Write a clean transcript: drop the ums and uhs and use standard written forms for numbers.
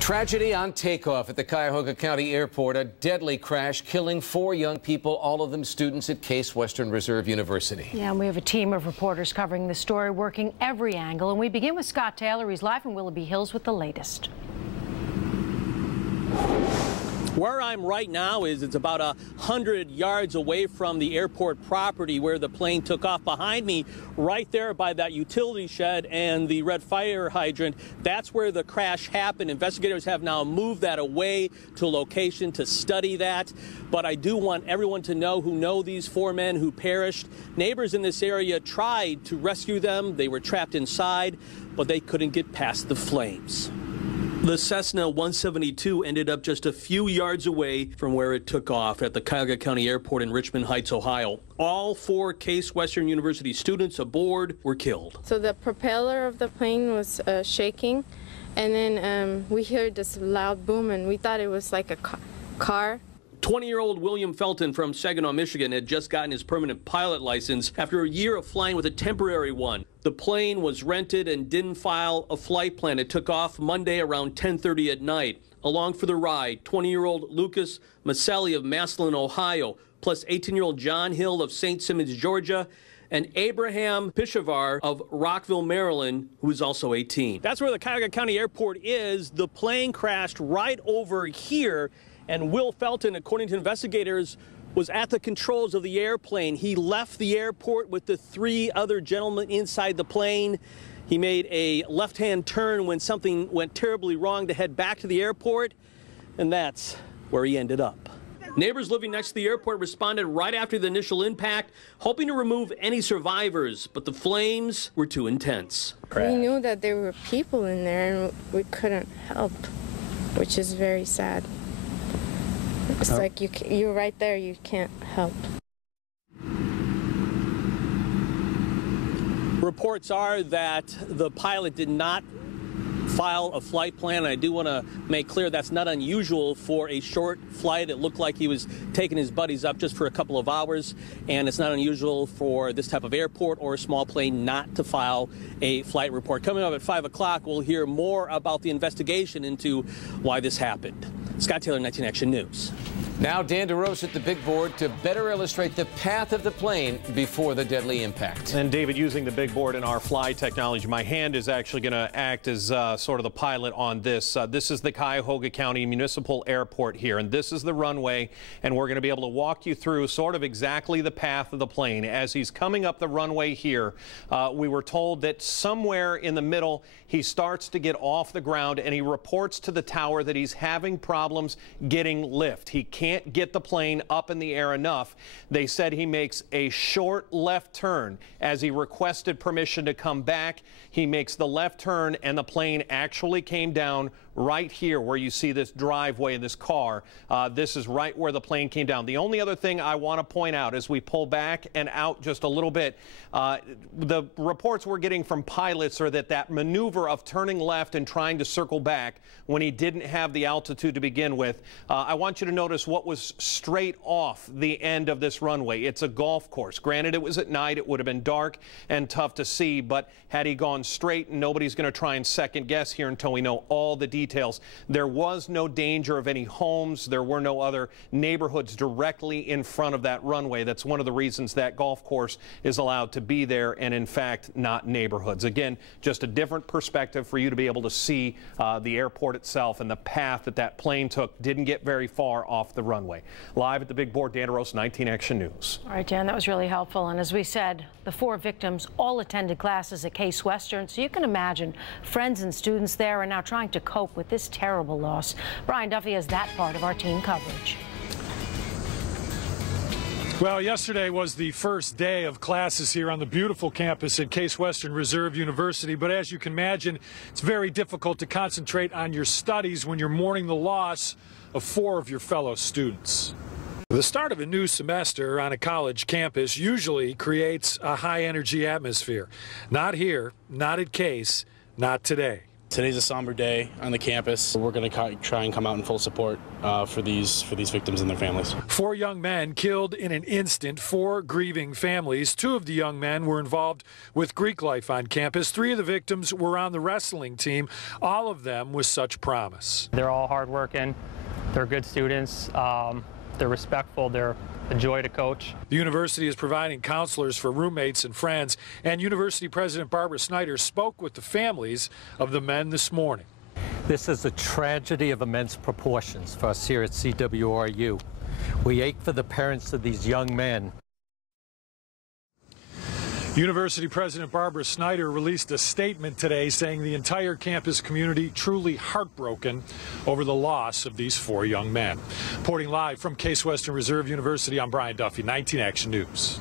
Tragedy on takeoff at the Cuyahoga County Airport. A deadly crash killing 4 young people, all of them students at Case Western Reserve University. Yeah, and we have a team of reporters covering the story, working every angle. And we begin with Scott Taylor. He's live in Willoughby Hills with the latest. Where I'm right now it's about 100 yards away from the airport property where the plane took off. Behind me, right there by that utility shed and the red fire hydrant, that's where the crash happened. Investigators have now moved that away to a location to study that. But I do want everyone to know who know these 4 men who perished. Neighbors in this area tried to rescue them. They were trapped inside, but they couldn't get past the flames. The Cessna 172 ended up just a few yards away from where it took off at the Cuyahoga County Airport in Richmond Heights, Ohio. All 4 Case Western University students aboard were killed. So the propeller of the plane was shaking, and then we heard this loud boom, and we thought it was like a car. 20-year-old William Felten from Saginaw, Michigan had just gotten his permanent pilot license after a year of flying with a temporary one. The plane was rented and didn't file a flight plan. It took off Monday around 10:30 at night. Along for the ride, 20-year-old Lucus Marcelli of Massillon, Ohio, plus 18-year-old John Hill of St. Simons, Georgia, and Abe Pishevar of Rockville, Maryland, who is also 18. That's where the Cuyahoga County Airport is. The plane crashed right over here. And Will Felten, according to investigators, was at the controls of the airplane. He left the airport with the 3 other gentlemen inside the plane. He made a left-hand turn when something went terribly wrong to head back to the airport, and that's where he ended up. Neighbors living next to the airport responded right after the initial impact, hoping to remove any survivors, but the flames were too intense. We knew that there were people in there, and we couldn't help, which is very sad. It's like you're right there, you can't help. Reports are that the pilot did not file a flight plan. I do want to make clear that's not unusual for a short flight. It looked like he was taking his buddies up just for a couple of hours, and it's not unusual for this type of airport or a small plane not to file a flight report. Coming up at 5 o'clock, we'll hear more about the investigation into why this happened. Scott Taylor, 19 Action News. Now Dan DeRose at the big board to better illustrate the path of the plane before the deadly impact. And David, using the big board in our fly technology, my hand is actually going to act as sort of the pilot on this. This is the Cuyahoga County Municipal Airport here, and this is the runway, and we're going to be able to walk you through sort of exactly the path of the plane. As he's coming up the runway here, we were told that somewhere in the middle he starts to get off the ground, and he reports to the tower that he's having problems getting lift. He can't get the plane up in the air enough. They said he makes a short left turn. As he requested permission to come back, he makes the left turn, and the plane actually came down right here where you see this driveway in this car. This is right where the plane came down. The only other thing I want to point out as we pull back and out just a little bit, the reports we're getting from pilots are that maneuver of turning left and trying to circle back when he didn't have the altitude to begin with. I want you to notice what was straight off the end of this runway. It's a golf course. Granted, it was at night. It would have been dark and tough to see, but had he gone straight, nobody's going to try and second guess here until we know all the details. There was no danger of any homes. There were no other neighborhoods directly in front of that runway. That's one of the reasons that golf course is allowed to be there, and in fact not neighborhoods. Again, just a different perspective for you to be able to see the airport itself and the path that plane took. Didn't get very far off the runway. Live at the big board, Dan DeRose, 19 Action News. All right, Dan, that was really helpful. And as we said, the 4 victims all attended classes at Case Western, so you can imagine friends and students there are now trying to cope with this terrible loss. Brian Duffy has that part of our team coverage. Well, yesterday was the first day of classes here on the beautiful campus at Case Western Reserve University, but as you can imagine, it's very difficult to concentrate on your studies when you're mourning the loss of 4 of your fellow students. The start of a new semester on a college campus usually creates a high-energy atmosphere. Not here, not at Case, not today. Today's a somber day on the campus. We're going to try and come out in full support for these victims and their families. 4 young men killed in an instant, 4 grieving families. 2 of the young men were involved with Greek life on campus. 3 of the victims were on the wrestling team, all of them with such promise. They're all hardworking. They're good students. They're respectful. They're a joy to coach. The university is providing counselors for roommates and friends, and University President Barbara Snyder spoke with the families of the men this morning. This is a tragedy of immense proportions for us here at CWRU. We ache for the parents of these young men. University President Barbara Snyder released a statement today saying the entire campus community truly heartbroken over the loss of these 4 young men. Reporting live from Case Western Reserve University, I'm Brian Duffy, 19 Action News.